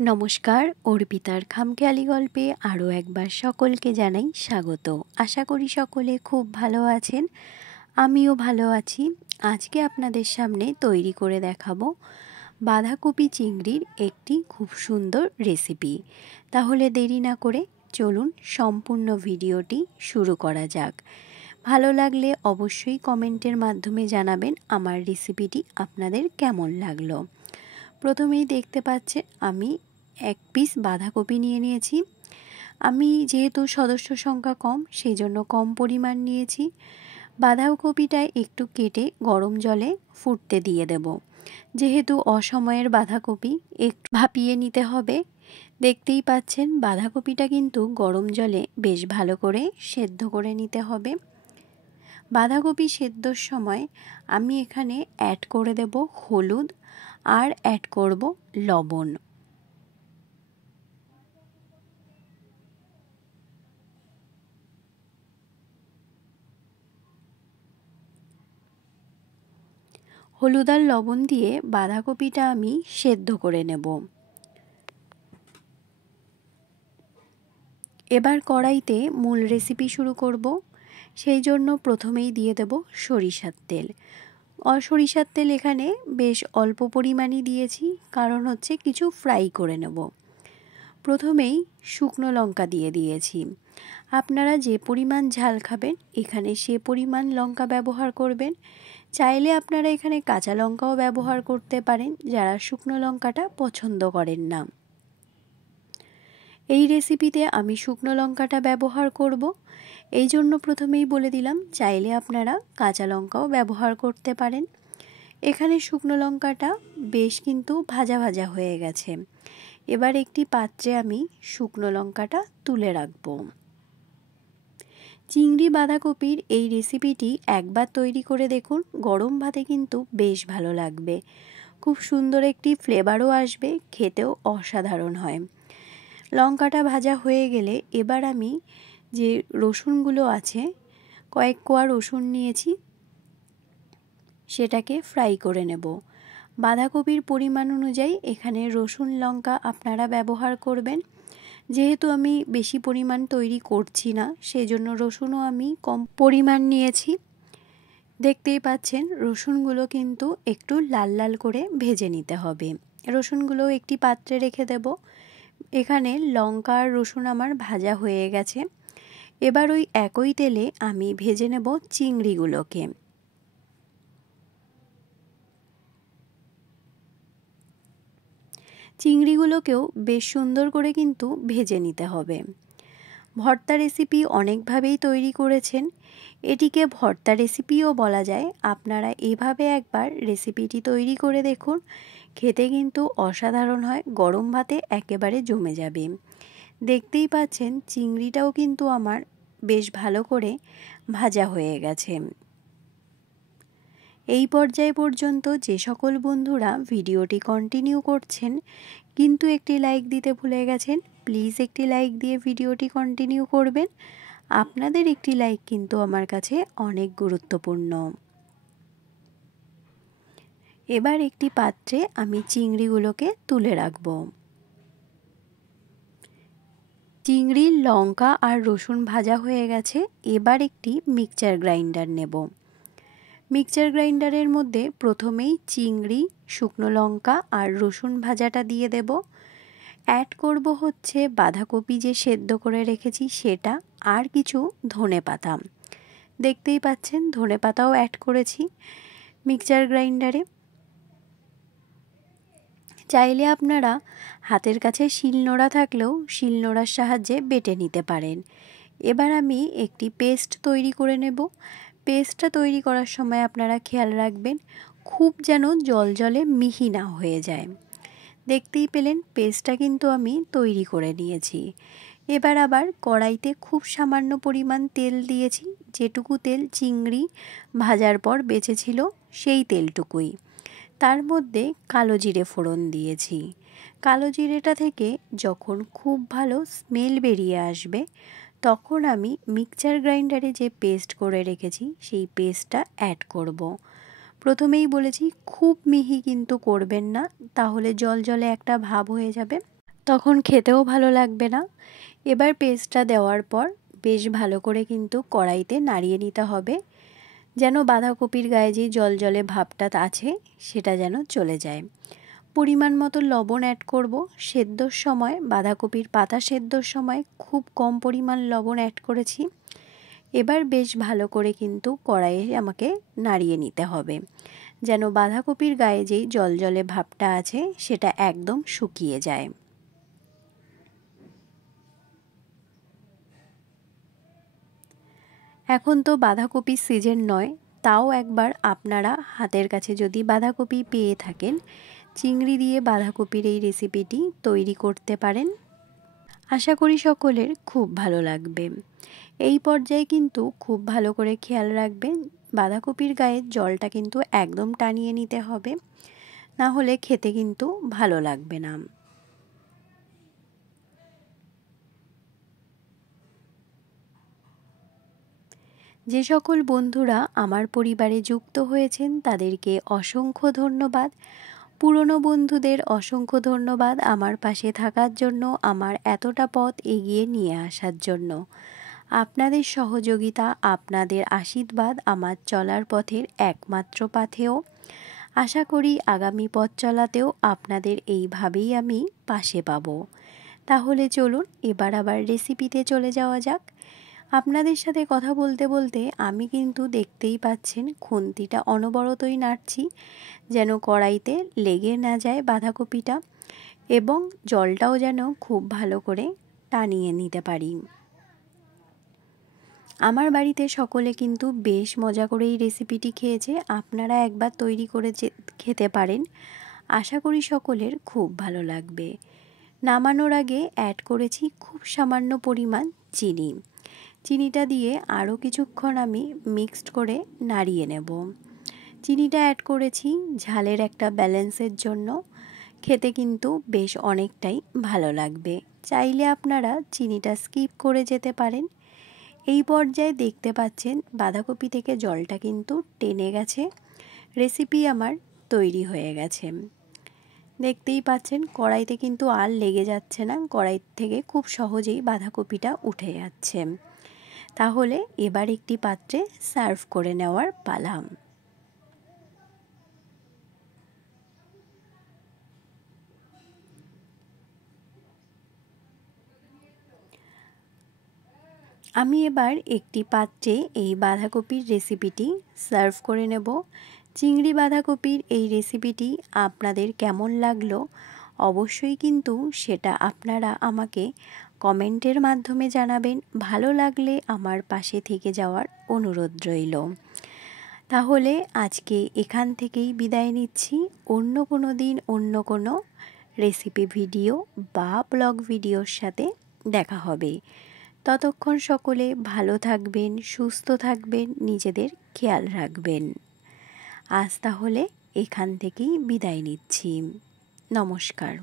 নমস্কার, অর্পিতার খামখেয়ালি গল্পে আরও একবার সকলকে জানাই স্বাগত। আশা করি সকলে খুব ভালো আছেন, আমিও ভালো আছি। আজকে আপনাদের সামনে তৈরি করে দেখাবো বাঁধাকপি চিংড়ির একটি খুব সুন্দর রেসিপি। তাহলে দেরি না করে চলুন সম্পূর্ণ ভিডিওটি শুরু করা যাক। ভালো লাগলে অবশ্যই কমেন্টের মাধ্যমে জানাবেন আমার রেসিপিটি আপনাদের কেমন লাগলো। প্রথমেই দেখতে পাচ্ছেন আমি এক পিস বাঁধাকপি নিয়ে নিয়েছি। আমি যেহেতু সদস্য সংখ্যা কম সেই জন্য কম পরিমাণ নিয়েছি। বাঁধাকপিটা একটু কেটে গরম জলে ফুটতে দিয়ে দেব। যেহেতু অসময়ের বাঁধাকপি একটু ভাপিয়ে নিতে হবে। দেখতেই পাচ্ছেন বাঁধাকপিটা কিন্তু গরম জলে বেশ ভালো করে সেদ্ধ করে নিতে হবে। বাঁধাকপি সেদ্ধর সময় আমি এখানে অ্যাড করে দেব হলুদ আর অ্যাড করব লবণ। হলুদ আর লবণ দিয়ে বাঁধাকপিটা আমি সেদ্ধ করে নেব। এবার কড়াইতে মূল রেসিপি শুরু করব। সেই জন্য প্রথমেই দিয়ে দেব সরিষার তেল। সরিষার তেল এখানে বেশ অল্প পরিমাণই দিয়েছি, কারণ হচ্ছে কিছু ফ্রাই করে নেব। প্রথমেই শুকনো লঙ্কা দিয়ে দিয়েছি। আপনারা যে পরিমাণ ঝাল খাবেন এখানে সে পরিমাণ লঙ্কা ব্যবহার করবেন। চাইলে আপনারা এখানে কাঁচা লঙ্কাও ব্যবহার করতে পারেন, যারা শুকনো লঙ্কাটা পছন্দ করেন না। এই রেসিপিতে আমি শুকনো লঙ্কাটা ব্যবহার করব, এই জন্য প্রথমেই বলে দিলাম চাইলে আপনারা কাঁচা লঙ্কাও ব্যবহার করতে পারেন। এখানে শুকনো লঙ্কাটা বেশ কিন্তু ভাজা ভাজা হয়ে গেছে। এবার একটি পাত্রে আমি শুকনো লঙ্কাটা তুলে রাখব। চিংড়ি বাঁধাকপির এই রেসিপিটি একবার তৈরি করে দেখুন, গরম ভাতে কিন্তু বেশ ভালো লাগবে। খুব সুন্দর একটি ফ্লেভারও আসবে, খেতেও অসাধারণ হয়। লঙ্কাটা ভাজা হয়ে গেলে এবার আমি যে রসুনগুলো আছে, কয়েক কোয়া রসুন নিয়েছি, সেটাকে ফ্রাই করে নেব। বাঁধাকপির পরিমাণ অনুযায়ী এখানে রসুন লঙ্কা আপনারা ব্যবহার করবেন। যেহেতু আমি বেশি পরিমাণ তৈরি করছি না, সেজন্য রসুনও আমি কম পরিমাণ নিয়েছি। দেখতেই পাচ্ছেন রসুনগুলো কিন্তু একটু লাল লাল করে ভেজে নিতে হবে। রসুনগুলো একটি পাত্রে রেখে দেব। এখানে লঙ্কা আর রসুন আমার ভাজা হয়ে গেছে। এবার ওই একই তেলে আমি ভেজে নেব চিংড়িগুলোকে। চিংড়িগুলোকেও বেশ সুন্দর করে কিন্তু ভেজে নিতে হবে। ভর্তা রেসিপি অনেকভাবেই তৈরি করেছেন, এটিকে ভর্তা রেসিপিও বলা যায়। আপনারা এভাবে একবার রেসিপিটি তৈরি করে দেখুন, খেতে কিন্তু অসাধারণ হয়, গরম ভাতে একেবারে জমে যাবে। দেখতেই পাচ্ছেন চিংড়িটাও কিন্তু আমার বেশ ভালো করে ভাজা হয়ে গেছে। এই পর্যায় পর্যন্ত যে সকল বন্ধুরা ভিডিওটি কন্টিনিউ করছেন কিন্তু একটি লাইক দিতে ভুলে গেছেন, প্লিজ একটি লাইক দিয়ে ভিডিওটি কন্টিনিউ করবেন। আপনাদের একটি লাইক কিন্তু আমার কাছে অনেক গুরুত্বপূর্ণ। এবার একটি পাত্রে আমি চিংড়িগুলোকে তুলে রাখব। চিংড়ির লঙ্কা আর রসুন ভাজা হয়ে গেছে। এবার একটি মিক্সচার গ্রাইন্ডার নেব। মিক্সচার গ্রাইন্ডারের মধ্যে প্রথমেই চিংড়ি, শুকনো লঙ্কা আর রসুন ভাজাটা দিয়ে দেব। অ্যাড করব হচ্ছে বাঁধাকপি যে সেদ্ধ করে রেখেছি সেটা, আর কিছু ধনেপাতা। দেখতেই পাচ্ছেন ধনেপাতাও অ্যাড করেছি মিক্সচার গ্রাইন্ডারে। চাইলে আপনারা হাতের কাছে শিলনোড়া থাকলেও শিলনোড়ার সাহায্যে বেটে নিতে পারেন। এবার আমি একটি পেস্ট তৈরি করে নেব। পেস্টটা তৈরি করার সময় আপনারা খেয়াল রাখবেন খুব যেন জলজলে মিহি না হয়ে যায়। দেখতেই পেলেন পেস্টটা কিন্তু আমি তৈরি করে নিয়েছি। এবার আবার কড়াইতে খুব সামান্য পরিমাণ তেল দিয়েছি, যেটুকু তেল চিংড়ি ভাজার পর বেঁচেছিল সেই তেলটুকুই। তার মধ্যে কালো জিরে ফোড়ন দিয়েছি। কালো জিরেটা থেকে যখন খুব ভালো স্মেল বেরিয়ে আসবে তখন আমি মিক্সচার গ্রাইন্ডারে যে পেস্ট করে রেখেছি সেই পেস্টটা অ্যাড করব। প্রথমেই বলেছি খুব মিহি কিন্তু করবেন না, তাহলে জলজলে একটা ভাব হয়ে যাবে। তখন খেতেও ভালো লাগবে না। এবার পেস্টটা দেওয়ার পর বেশ ভালো করে কিন্তু কড়াইতে নাড়িয়ে নিতে হবে, যেন বাঁধাকপির গায়ে যে জলজলে ভাবটা আছে সেটা যেন চলে যায়। পরিমাণ মতো লবণ অ্যাড করব। সেদ্ধর সময় বাঁধাকপির পাতা সেদ্ধর সময় খুব কম পরিমাণ লবণ অ্যাড করেছি। এবার বেশ ভালো করে কিন্তু কড়াইয়ে আমাকে নাড়িয়ে নিতে হবে, যেন বাঁধাকপির গায়ে যেই জলজলে ভাবটা আছে সেটা একদম শুকিয়ে যায়। এখন তো বাঁধাকপির সিজন নয়, তাও একবার আপনারা হাতের কাছে যদি বাঁধাকপি পেয়ে থাকেন, চিংড়ি দিয়ে বাঁধাকপির এই রেসিপিটি তৈরি করতে পারেন। আশা করি সকলের খুব ভালো লাগবে। এই পর্যায়ে কিন্তু খুব ভালো করে খেয়াল রাখবেন, বাঁধাকপির গায়ের জলটা কিন্তু একদম টানিয়ে নিতে হবে, না হলে খেতে কিন্তু ভালো লাগবে না। যে সকল বন্ধুরা আমার পরিবারে যুক্ত হয়েছেন তাদেরকে অসংখ্য ধন্যবাদ। পুরনো বন্ধুদের অসংখ্য ধন্যবাদ আমার পাশে থাকার জন্য, আমার এতটা পথ এগিয়ে নিয়ে আসার জন্য। আপনাদের সহযোগিতা, আপনাদের আশীর্বাদ আমার চলার পথের একমাত্র পাথেয়। আশা করি আগামী পথ চলাতেও আপনাদের এইভাবেই আমি পাশে পাব। তাহলে চলুন এবার আবার রেসিপিতে চলে যাওয়া যাক। আপনাদের সাথে কথা বলতে বলতে আমি কিন্তু দেখতেই পাচ্ছেন খুন্তিটা অনবরতই নাড়ছি, যেন কড়াইতে লেগে না যায় বাঁধাকপিটা, এবং জলটাও যেন খুব ভালো করে টানিয়ে নিতে পারি। আমার বাড়িতে সকলে কিন্তু বেশ মজা করে এই রেসিপিটি খেয়েছে। আপনারা একবার তৈরি করে খেতে পারেন, আশা করি সকলের খুব ভালো লাগবে। নামানোর আগে অ্যাড করেছি খুব সামান্য পরিমাণ চিনি। চিনিটা দিয়ে আরও কিছুক্ষণ আমি মিক্সড করে নাড়িয়ে নেব। চিনিটা অ্যাড করেছি ঝালের একটা ব্যালেন্সের জন্য, খেতে কিন্তু বেশ অনেকটাই ভালো লাগবে। চাইলে আপনারা চিনিটা স্কিপ করে যেতে পারেন। এই পর্যায়ে দেখতে পাচ্ছেন বাঁধাকপি থেকে জলটা কিন্তু টেনে গেছে, রেসিপি আমার তৈরি হয়ে গেছে। দেখতেই পাচ্ছেন কড়াইতে কিন্তু আর লেগে যাচ্ছে না, কড়াই থেকে খুব সহজেই বাঁধাকপিটা উঠে যাচ্ছে। তাহলে এবার একটি পাত্রে সার্ভ করে নেওয়ার পালা। আমি এবার একটি পাত্রে এই বাঁধাকপির রেসিপিটি সার্ভ করে নেব। চিংড়ি বাঁধাকপির এই রেসিপিটি আপনাদের কেমন লাগলো অবশ্যই কিন্তু সেটা আপনারা আমাকে কমেন্টের মাধ্যমে জানাবেন। ভালো লাগলে আমার পাশে থেকে যাওয়ার অনুরোধ রইল। তাহলে আজকে এখান থেকেই বিদায় নিচ্ছি। অন্য কোনো দিন অন্য কোনো রেসিপি ভিডিও বা ব্লগ ভিডিওর সাথে দেখা হবে। ততক্ষণ সকলে ভালো থাকবেন, সুস্থ থাকবেন, নিজেদের খেয়াল রাখবেন। আজ তাহলে এখান থেকেই বিদায় নিচ্ছি। নমস্কার।